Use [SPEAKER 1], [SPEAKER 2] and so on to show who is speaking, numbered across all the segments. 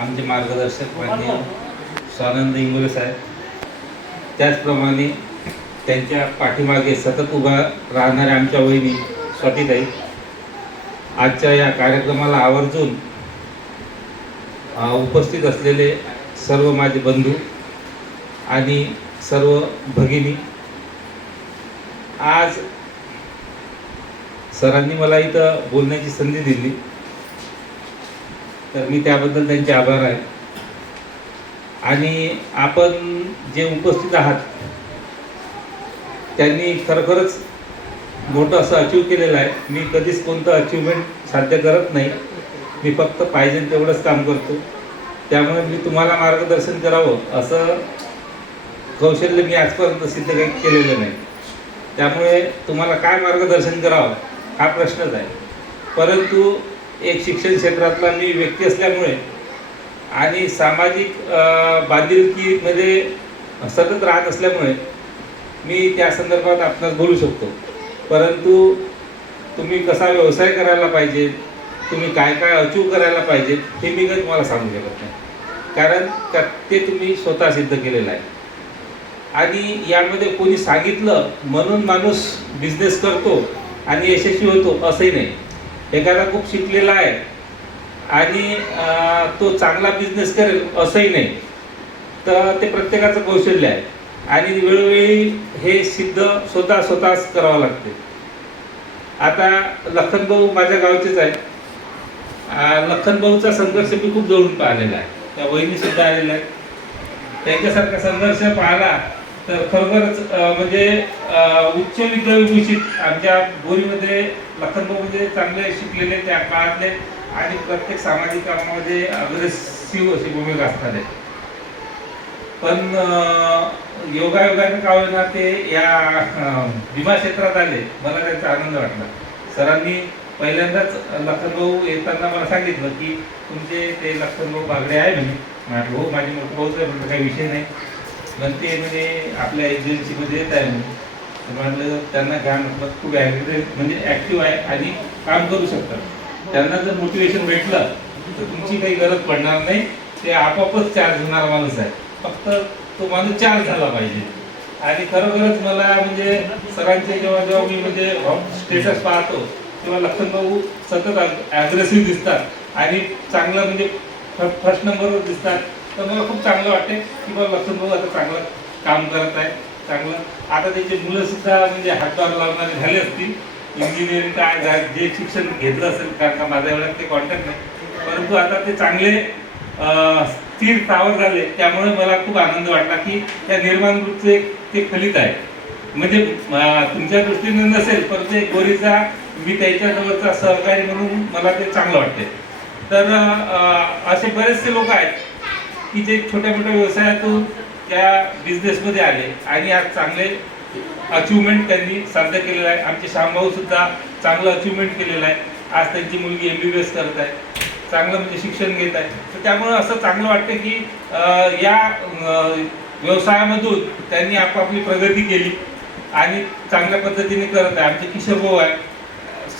[SPEAKER 1] आमचे मार्गदर्शक मान्य स्वानंद इंगोले साहेब. त्याचप्रमाणे त्यांच्या पाठीमागे सतत उभा राहणाऱ्या आमच्या वहिनी स्वातीताई. आजच्या या कार्यक्रमाला आवर्जून उपस्थित असलेले सर्व माझे बंधू आणि सर्व भगिनी. आज सरांनी मला इथं बोलण्याची संधी दिली. तर मी त्याबद्दल त्यांचे आभार आहे. आणि आपण जे उपस्थित आहात त्यांनी खरोखरच मोठं असं अचीव केलेलं आहे. मी कधीच कोणतं अचिव्हमेंट साध्य करत नाही. मी फक्त पाहिजे तेवढंच काम करतो. त्यामुळे मी तुम्हाला मार्गदर्शन करावं असं कौशल्य मी आजपर्यंत सिद्ध काही केलेलं नाही. त्यामुळे तुम्हाला काय मार्गदर्शन करावं हा प्रश्नच आहे. परंतु एक शिक्षण क्षेत्रातला मी व्यक्ती असल्यामुळे आणि सामाजिक बांधिलकीमध्ये सतत राहत असल्यामुळे मी त्या संदर्भात आपणास बोलू शकतो. परंतु तुम्ही कसा व्यवसाय करायला पाहिजे तुम्ही काय काय अचीव करायला पाहिजे हे मी काही तुम्हाला सांगू शकत नाही. कारण का ते तुम्ही स्वतः सिद्ध केलेलं आहे. आणि यामध्ये कोणी सांगितलं म्हणून माणूस बिझनेस करतो आणि यशस्वी होतो असंही नाही. एखादा खूप शिकलेला आहे आणि तो चांगला बिझनेस करेल असंही नाही तर ते प्रत्येकाचं कौशल्य आहे. आणि वेळोवेळी हे सिद्ध स्वतः स्वतःच करावं लागते. आता लखनभाऊ माझ्या गावचेच आहे लखनभाऊचा संघर्ष मी खूप जवळून पाहिलेला आहे. त्या वहिनीसुद्धा आलेल्या आहेत. त्यांच्यासारखा संघर्ष पाहिला तर खरोखरच म्हणजे उच्च विद्याविभूषित आमच्या बोरीमध्ये लखनभाऊ म्हणजे चांगले शिकलेले त्या काळातले आणि प्रत्येक सामाजिक कामामध्ये अग्रेसिव्ह अशी भूमिका असतात. पण योगायोगाने का होईना ते या विमा क्षेत्रात आले मला त्यांचा आनंद वाटला. सरांनी पहिल्यांदाच लखनभाऊ येताना मला सांगितलं की तुमचे ते लखनभाऊ बागडे आहे म्हणे. म्हटलं हो माझे मोठे भाऊच आहे म्हटलं काही विषय नाही. पण ते म्हणजे आपल्या एजन्सीमध्ये येत आहे म्हणे तर म्हटलं त्यांना घ्या म्हटलं खूप म्हणजे ॲक्टिव्ह आहे आणि काम करू शकतात. त्यांना जर मोटिवेशन भेटलं तर तुमची काही गरज पडणार नाही. ते आपोआपच चार्ज होणारा माणूस आहे. फक्त तो माणूस चार्ज झाला पाहिजे. आणि खरोखरच मला म्हणजे सरांचे जेव्हा जेव्हा मी म्हणजे स्टेटस पाहतो तेव्हा लखनभाऊ सतत ॲग्रेसिव्ह दिसतात. आणि चांगलं म्हणजे फर्स्ट नंबरवर दिसतात. तर मला खूप चांगलं वाटते की बाबा लखनभाऊ आता चांगलं काम करत आहे चांगलं. आता त्याचे मुलं सुद्धा म्हणजे हातभार लावणारे झाले असतील. इंजिनिअरिंग काय जे शिक्षण घेतलं असेल कारण का माझ्या वेळात ते कॉन्टॅक्ट नाही. परंतु आता ते चांगले स्थिर स्थावर झाले त्यामुळे मला खूप आनंद वाटला की त्या निर्माण ग्रुपचं एक ते फलित आहे. म्हणजे तुमच्या दृष्टीने नसेल परंतु एक गोरीचा मी त्याच्याजवळचा सहकारी म्हणून मला ते चांगलं वाटते तर असे बरेचसे लोक आहेत की जे छोट्या मोठ्या व्यवसायातून त्या बिझनेसमध्ये आले आणि आज चांगले अचिव्हमेंट त्यांनी साध्य केलेलं आहे. आमचे श्यामभाऊ सुद्धा चांगलं अचिव्हमेंट केलेलं आहे. आज त्यांची मुलगी एम बी बी एस करत आहे. चांगलं म्हणजे शिक्षण घेत आहे. तर त्यामुळे असं चांगलं वाटतं की या व्यवसायामधून त्यांनी आपापली प्रगती केली आणि चांगल्या पद्धतीने करत आहे. आमचे किशोर भाऊ आहे.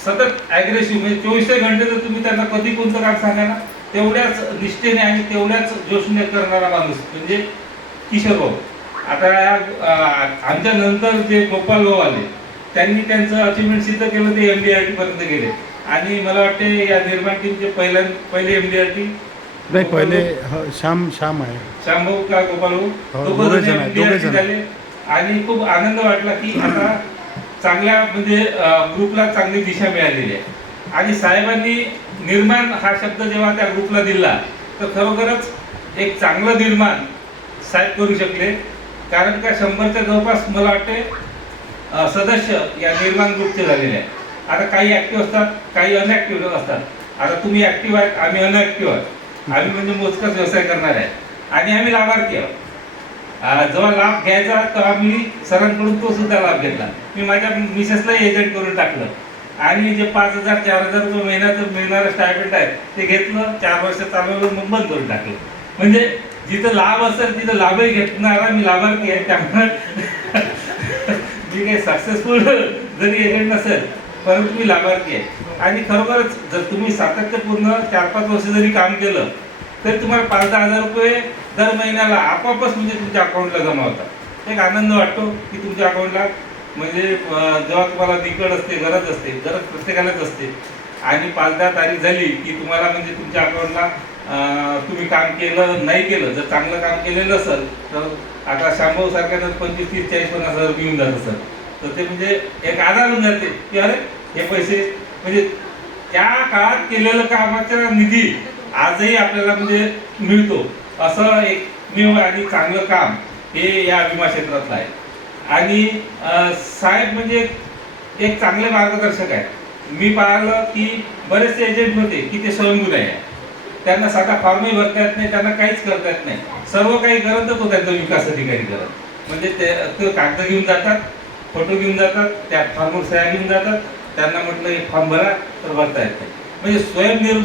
[SPEAKER 1] सतत ॲग्रेसिव्ह म्हणजे चोवीसशे घंटे जर तुम्ही त्यांना कधी कोणतं काम सांगा ना? तेवढ्याच निष्ठेने आणि तेवढ्याच जोशने करणारा माणूस म्हणजे किशोर भाऊ. आता आमच्या नंतर जे गोपाल भाऊ आले त्यांनी त्यांचं अचिव्हमेंट सिद्ध केलं ते एम डी आर टी पर्यंत गेले. आणि मला वाटते या निर्माण टीमचे पहिल्या पहिले एम डी आर टी
[SPEAKER 2] नाही पहिले हो, श्याम श्याम आहे.
[SPEAKER 1] शांभाऊ का गोपाल
[SPEAKER 2] हो,
[SPEAKER 1] भाऊ
[SPEAKER 2] जण.
[SPEAKER 1] झाले. आणि खूप आनंद वाटला की आता चांगल्या म्हणजे ग्रुपला चांगली दिशा मिळालेली आहे. आणि साहेबांनी निर्माण हा शब्द जेव्हा त्या ग्रुपला दिला तर खरोखरच एक चांगलं निर्माण साहेब करू शकले. कारण का शंभरच्या जवळपास मला वाटते सदस्य या निर्माण ग्रुपचे झालेले आहे आता काही ऍक्टिव्ह असतात काही अनॲक्टिव्ह असतात. आता तुम्ही ॲक्टिव्ह आहात आम्ही अनॲक्टिव्ह आहोत. आम्ही म्हणजे मोजकाच व्यवसाय करणार आहे. आणि आम्ही लाभार्थी आहोत. जेव्हा लाभ घ्यायचा तेव्हा आम्ही सरांकडून तो सुद्धा लाभ घेतला. मी माझ्या मिसेसलाही एजंट करून टाकलं. आणि जे पाच हजार चार हजार रुपये महिन्याचं मिळणारं स्टायपेंट आहे ते घेतलं चार वर्ष चालवलं मग बंद करून टाकलं. म्हणजे जिथं लाभ असेल तिथं लाभही घेतणारा मी लाभार्थी आहे त्यामुळे मी काही सक्सेसफुल जरी एजंट नसेल परंतु मी लाभार्थी आहे. आणि खरोखरच जर तुम्ही सातत्यपूर्ण चार पाच वर्ष जरी काम केलं तरी तुम्हाला पाच दहा हजार रुपये दर महिन्याला आपोआपच म्हणजे तुमच्या अकाउंटला जमा होतात. एक आनंद वाटतो की तुमच्या अकाउंटला म्हणजे जेव्हा तुम्हाला निकड असते गरज असते गरज प्रत्येकालाच असते. आणि पाच दहा तारीख झाली की तुम्हाला म्हणजे तुमच्या अकाउंटला तुम्ही काम केलं नाही केलं जर चांगलं काम केलेलं असेल तर आता शांभाऊ सारख्या पंचवीस तीस चाळीस पन्नास हजार रुपये येऊन जात सर तर ते म्हणजे एक आधार होऊन जाते की अरे हे पैसे म्हणजे त्या काळात केलेलं कामाचा निधी आजही आपल्याला म्हणजे मिळतो. असं एक नियम आणि चांगलं काम हे या विमा क्षेत्रातलं आहे. आणि साहेब म्हणजे एक चांगले मार्गदर्शक आहे मी पाहिलं की बरेचसे एजंट होते की ते स्वयंभूत आहे त्यांना साधा फॉर्मही भरता येत नाही त्यांना काहीच करता येत नाही. सर्व काही करत तो त्यांचा विकास अधिकारी करत. म्हणजे ते ते कागद घेऊन जातात फोटो घेऊन जातात त्या फॉर्मवर सह्या घेऊन जातात. त्यांना म्हटलं हे फॉर्म भरा तर भरता येत नाही. म्हणजे स्वयंनिर्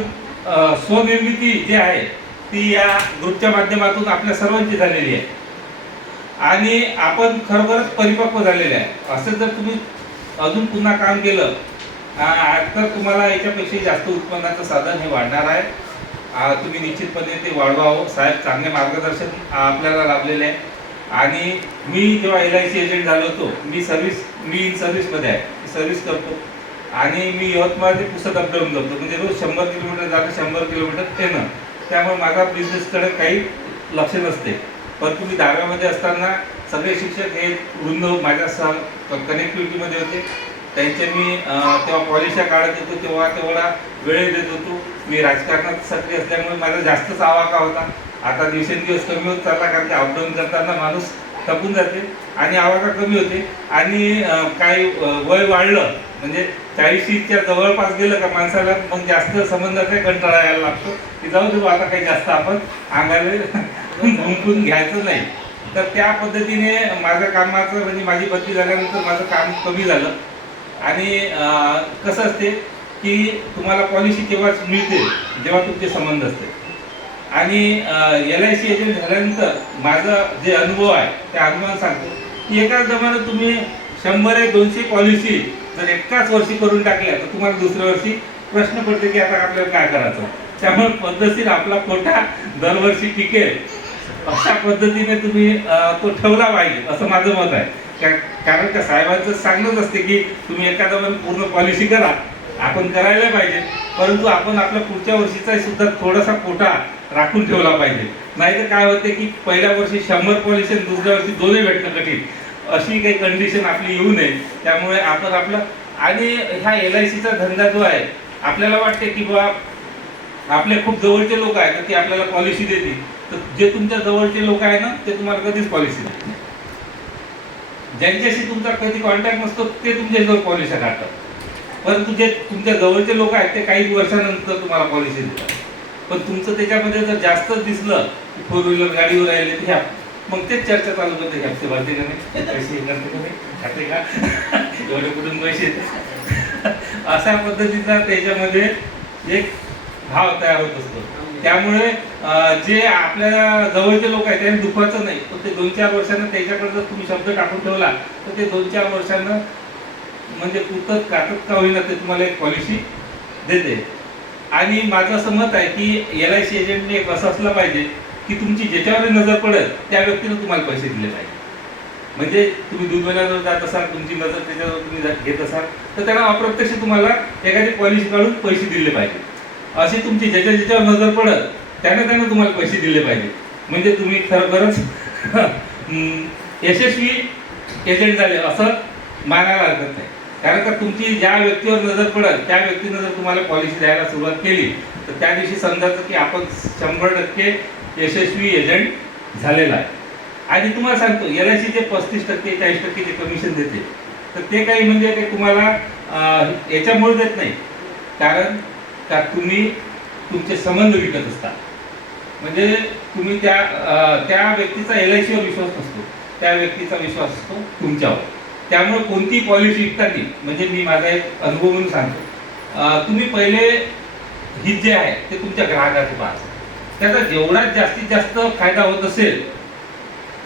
[SPEAKER 1] स्वनिर्मिती जी आहे ती या ग्रुपच्या माध्यमातून आपल्या सर्वांची झालेली आहे. आणि आपण खरोखरच परिपक्व झालेले आहे. असं जर तुम्ही अजून पुन्हा काम केलं तर तुम्हाला याच्यापेक्षा जास्त उत्पन्नाचं साधन हे वाढणार आहे. तुम्ही निश्चितपणे ते वाढवावं हो. साहेब चांगले मार्गदर्शन आपल्याला लाभलेले आहे. आणि मी जेव्हा एल आय सी एजंट झालो होतो मी सर्व्हिस मी इन सर्व्हिसमध्ये आहे. सर्व्हिस करतो. आणि मी यवतमाळ ते पुसत अपडाऊन करतो. म्हणजे रोज शंभर किलोमीटर जातं शंभर किलोमीटर येणं. त्यामुळे माझा बिझनेसकडे काही लक्ष नसते. परंतु मी दहाव्यामध्ये असताना सगळे शिक्षक हे वृंद माझ्या सह कनेक्टिव्हिटीमध्ये होते. त्यांचे मी तेव्हा पॉलिशा काढत होतो तेव्हा तेवढा वेळ देत होतो. मी राजकारणात सक्रिय असल्यामुळे माझा जास्तच आवाका होता. आता दिवसेंदिवस कमी होत चालला कारण की अपडाऊन करताना माणूस थकून जाते आणि आवाका कमी होते. आणि काही वय वाढलं म्हणजे चाळीशीच्या जवळपास गेलं का माणसाला मग जास्त संबंधाचा कंटाळा यायला लागतो. की जाऊ देऊ आता काही जास्त आपण अंगाला गुंतून घ्यायचं नाही. तर त्या पद्धतीने माझ्या कामाचं म्हणजे माझी बदली झाल्यानंतर माझं काम कमी झालं. आणि कसं असते की तुम्हाला पॉलिसी तेव्हाच मिळते जेव्हा तुमचे संबंध असते. आणि एल आय सी एजंट झाल्यानंतर माझा जे अनुभव आहे त्या अनुभवानं सांगतो की एकाच जमान्यात तुम्ही शंभर एक दोनशे पॉलिसी जर एकाच वर्षी करून टाकल्या तर तुम्हाला दुसऱ्या वर्षी प्रश्न पडते की आता आपल्याला काय करायचं? त्यामुळे पद्धतशीर आपला पोटा दरवर्षी टिकेल. अशा पद्धतीने तुम्ही तो ठेवला पाहिजे असं माझं मत आहे. कारण त्या साहेबांचं सांगणंच असते की तुम्ही एखादा पूर्ण पॉलिसी करा आपण करायला पाहिजे. परंतु आपण आपल्या पुढच्या वर्षीचा सुद्धा थोडासा कोटा राखून ठेवला पाहिजे. नाहीतर काय होते की पहिल्या वर्षी शंभर पॉलिसी आणि दुसऱ्या वर्षी दोन्ही भेटणं कठीण. अशी काही कंडिशन आपली येऊ नये. त्यामुळे आपण आपलं आणि ह्या एल आय सीचा धंदा जो आहे आपल्याला वाटते की बा आपले खूप जवळचे लोक आहेत तर ते आपल्याला पॉलिसी देतील. तर जे तुमच्या जवळचे लोक आहे ना ते तुम्हाला कधीच पॉलिसी देत नाही. ज्यांच्याशी तुमचा कधी कॉन्टॅक्ट नसतो ते तुमच्याजवळ पॉलिसी काढतात परंतु जे तुमच्या जवळचे लोक आहेत ते काही वर्षानंतर तुम्हाला पॉलिसी देतात. पण तुमचं त्याच्यामध्ये जर जास्त दिसलं फोर व्हीलर गाडीवर राहिले घ्या मग तेच चर्चा चालू करते घ्या भरते का नाही? पैसे का खाते का? एवढे कुठून पैसे? अशा पद्धतीचा त्याच्यामध्ये एक भाव तयार होत असतो. त्यामुळे जे आपल्या जवळचे लोक आहेत त्यांनी दुखवायचं नाही. पण ते दोन चार वर्षानं त्याच्याकडे जर तुम्ही शब्द टाकून ठेवला तर ते दोन चार वर्षानं म्हणजे पुरतच काटत का होईना ते तुम्हाला एक पॉलिसी देते. आणि माझं असं मत आहे की एल आय सी एजंटने एक असं असलं पाहिजे की तुमची ज्याच्यावर नजर पडेल त्या व्यक्तीनं तुम्हाला पैसे दिले पाहिजे. म्हणजे तुम्ही दूध महिन्यावर जात असाल तुमची नजर त्याच्यावर तुम्ही घेत असाल तर त्यांना अप्रत्यक्ष तुम्हाला एखादी पॉलिसी काढून पैसे दिले पाहिजे. अशी तुमची ज्याच्या ज्याच्यावर नजर पडत त्यानं त्यानं तुम्हाला पैसे दिले पाहिजे. म्हणजे तुम्ही खरोखरच यशस्वी एजंट झाले असं मानायला हरकत नाही. कारण का तुमची ज्या व्यक्तीवर नजर पडत त्या व्यक्तीनं जर तुम्हाला पॉलिसी द्यायला सुरुवात केली तर त्या दिवशी समजायचं की आपण शंभर टक्के यशस्वी एजंट झालेला आहे. आणि तुम्हाला सांगतो एल आय सीचे पस्तीस टक्के चाळीस टक्के जे कमिशन देते तर ते काही म्हणजे काही तुम्हाला याच्यामुळे देत नाही. कारण का तुम्ही तुमचे संबंध विकत असता म्हणजे तुम्ही त्या त्या व्यक्तीचा एल आय सीवर विश्वास नसतो. त्या व्यक्तीचा विश्वास असतो तुमच्यावर. त्यामुळे कोणती पॉलिसी विकताना म्हणजे मी माझा एक अनुभव म्हणून सांगतो. तुम्ही पहिले हित जे आहे ते तुमच्या ग्राहकाचे पाहा त्याचा जेवढा जास्तीत जास्त फायदा होत असेल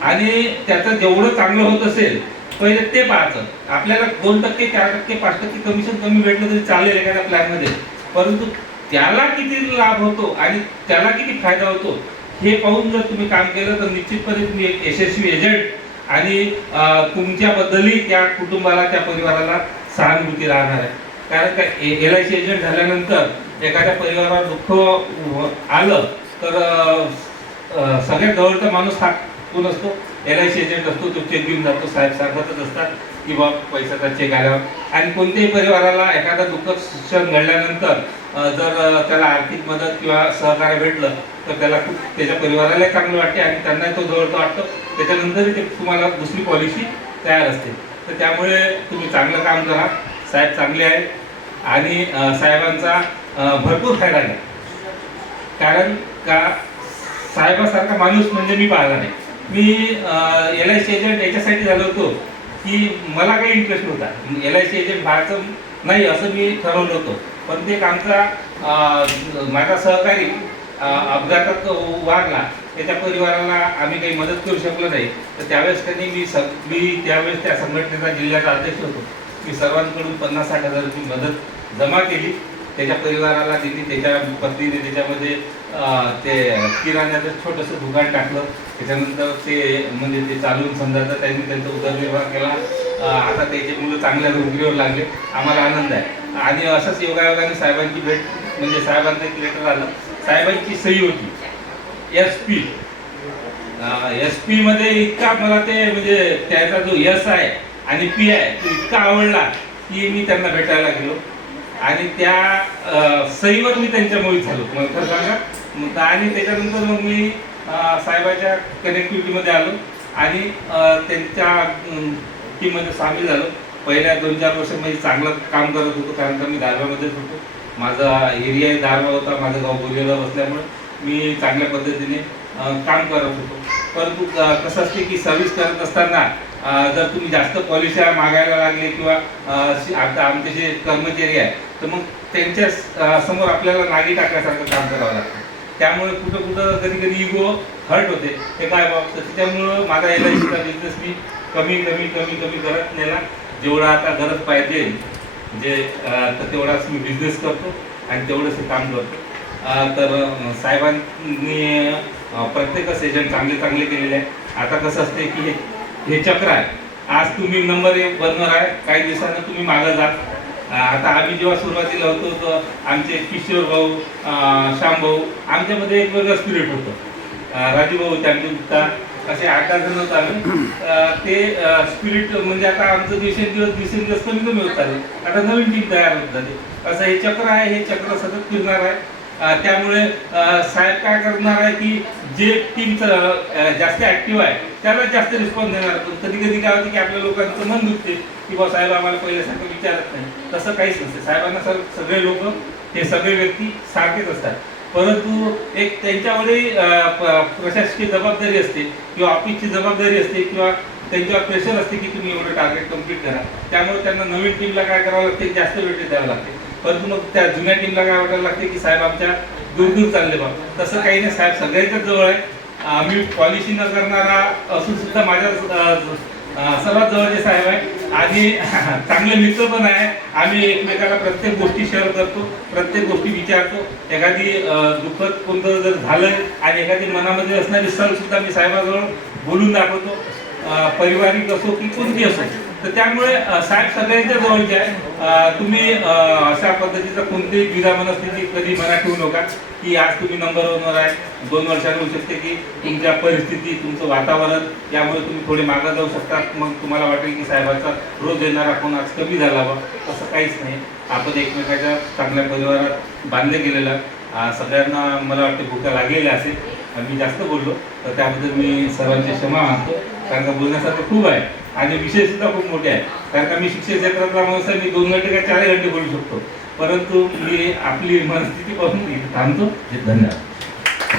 [SPEAKER 1] आणि त्याचं जेवढं चांगलं होत असेल पहिले ते पाहायचं आपल्याला दोन टक्के चार टक्के पाच टक्के कमिशन कमी भेटलं तरी चालेल एखाद्या प्लॅनमध्ये परंतु त्याला किती लाभ होतो आणि त्याला किती फायदा होतो हे पाहून जर तुम्ही काम केलं तर निश्चितपणे तुम्ही एक यशस्वी एजंट आणि तुमच्याबद्दलही त्या कुटुंबाला त्या परिवाराला सहानुभूती राहणार आहे. कारण का एल आय सी एजंट झाल्यानंतर एखाद्या परिवारावर दुःख आलं तर सगळ्यात जवळचा माणूस हा कोण असतो? एल आय सी एजंट असतो तो चेक घेऊन जातो. साहेब सांगतच असतात की बा पैशाचा चेक आल्यावर आणि कोणत्याही परिवाराला एखादा दुःखद क्षण घडल्यानंतर जर त्याला आर्थिक मदत किंवा सहकार्य भेटलं तर त्याला खूप त्याच्या परिवाराला चांगलं वाटते आणि त्यांना तो जवळचा वाटतो. त्याच्यानंतरही ते तुम्हाला दुसरी पॉलिसी तयार असते. तर त्यामुळे तुम्ही चांगलं काम करा. साहेब चांगले आहेत. आणि साहेबांचा भरपूर फायदा आहे. कारण का साहेबासारखा माणूस म्हणजे मी पाहिला नाही मी एल आय सी एजंट याच्यासाठी झालो होतो की मला काही इंटरेस्ट नव्हता. एल आय सी एजंट व्हायचं नाही असं मी ठरवलं होतं. पण ते आमचा माझा सहकारी अपघातात वारला. त्याच्या परिवाराला आम्ही काही मदत करू शकलो नाही. तर त्यावेळेस त्यांनी मी स मी त्यावेळेस त्या संघटनेचा जिल्ह्याचा अध्यक्ष होतो. मी सर्वांकडून पन्नास साठ हजाराची मदत जमा केली. त्याच्या परिवाराला दिली त्याच्या पत्नीने त्याच्यामध्ये ते किराण्याचं छोटंसं दुकान टाकलं. त्याच्यानंतर ते म्हणजे ते चालून समजा तर त्यांनी त्यांचा उदरनिर्वाह केला. आता त्याचे मुलं चांगल्या नोकरीवर लागले. आम्हाला आनंद आहे. आणि असंच योगायोगाने साहेबांची भेट म्हणजे साहेबांचं एक लेटर आलं. साहेबांची सही होती. एस पी एस पी मध्ये इतका मला ते म्हणजे त्याचा जो यस आहे आणि पी आहे तो इतका आवडला की मी त्यांना भेटायला गेलो. आणि त्या सहीवर मी त्यांच्या मोहित झालो. मग खरं सांगा. मग आणि त्याच्यानंतर मग मी साहेबाच्या कनेक्टिव्हिटीमध्ये आलो आणि त्यांच्या टीममध्ये सामील झालो. पहिल्या दोन चार वर्ष मी चांगलं काम करत होतो कारण का मी दारव्यामध्येच होतो. माझा एरिया दारवा होता माझं गाव बोरियाला असल्यामुळे मी चांगल्या पद्धतीने काम करत होतो. परंतु कसं असते की सर्व्हिस करत असताना जर तुम्ही जास्त पॉलिशा मागायला लागले किंवा आता आमचे जे कर्मचारी आहे तर मग त्यांच्यासमोर आपल्याला नागी टाकण्यासारखं काम करावं लागतं. त्यामुळे कुठं कुठं कधी कधी इगो हर्ट होते. ते काय बाब तर माझा एल आय सीचा बिझनेस मी कमी कमी कमी कमी करत नेला. जेवढा आता गरज पाहिजे जे तर तेवढाच मी बिझनेस करतो आणि तेवढंच हे काम करतो. तर साहेबांनी प्रत्येकच एजंट चांगले चांगले केलेले आहे आता कसं असते की हे हे चक्र आहे. आज तुम्ही नंबर एक बनणार आहे काही दिवसानं तुम्ही मागं जा. आता आम्ही जेव्हा सुरुवातीला होतो तर आमचे किशोर भाऊ श्यामभाऊ श्याम भाऊ आमच्यामध्ये एक वेगळं स्पिरिट होतं. राजू भाऊ त्यांचे गुप्ता असे आठ जण होतो आम्ही. ते स्पिरिट म्हणजे आता आमचं दिवसेंदिवस दिवसेंदिवस कमी कमी होत आले आता नवीन टीम तयार होत झाली असं हे चक्र आहे हे चक्र सतत फिरणार आहे. त्यामुळे साहेब काय करणार आहे की जे टीम जास्त ऍक्टिव्ह आहे त्याला जास्त रिस्पॉन्स देणार पण कधी कधी काय होते की आपल्या लोकांचं मन दुखते की बा साहेब आम्हाला पहिल्यासारखं विचारत नाही. तसं काहीच नसते. साहेबांना सर सगळे लोक हे सगळे व्यक्ती सारखेच असतात. परंतु एक त्यांच्यावरही प्रशासकीय जबाबदारी असते किंवा ऑफिसची जबाबदारी असते किंवा त्यांच्यावर प्रेशर असते की तुम्ही एवढं टार्गेट कंप्लीट करा. त्यामुळे त्यांना नवीन टीमला काय करावं लागते? जास्त वेळ द्यावं लागते. परंतु मग त्या जुन्या टीमला काय वाटायला लागते की साहेब आमच्या दूर दूर चालले बा. तसं काही नाही. साहेब सगळ्यांच्याच जवळ आहे. आम्ही पॉलिसी न करणारा असून सुद्धा माझ्या सर्वात जवळचे साहेब आहे. आणि चांगले मित्र पण आहे. आम्ही एकमेकाला प्रत्येक गोष्टी शेअर करतो प्रत्येक गोष्टी विचारतो. एखादी दुःखद कोणतं जर झालं आणि एखादी मनामध्ये असणारी सण सुद्धा मी साहेबाजवळ बोलून दाखवतो. पारिवारिक असो की कोणती असो. तर त्यामुळे साहेब सगळ्यांच्या जवळचे आहे. तुम्ही अशा पद्धतीचं कोणतीही द्विधा मनस्थिती कधी मनात ठेवू नका की आज तुम्ही नंबर वनवर आहे दोन वर्षांनी होऊ शकते की तुमच्या परिस्थिती तुमचं वातावरण यामुळे तुम्ही थोडे मागं जाऊ शकता. मग तुम्हाला वाटेल की साहेबाचा रोज येणारा फोन आज कमी झाला बा तसं काहीच नाही. आपण एकमेकाच्या चांगल्या परिवारात बांधले गेलेलं सगळ्यांना मला वाटते भूका लागलेल्या असेल. मी जास्त बोललो तर त्याबद्दल मी सर्वांची क्षमा मागतो कारण का बोलण्यासारखं खूप आहे. आणि विषय सुद्धा खूप मोठे आहे कारण का मी शिक्षण क्षेत्रातला माणूस आहे मी दोन घंटे का चार घंटे बोलू शकतो. परंतु मी आपली मनस्थिती पाहून थांबतो. धन्यवाद.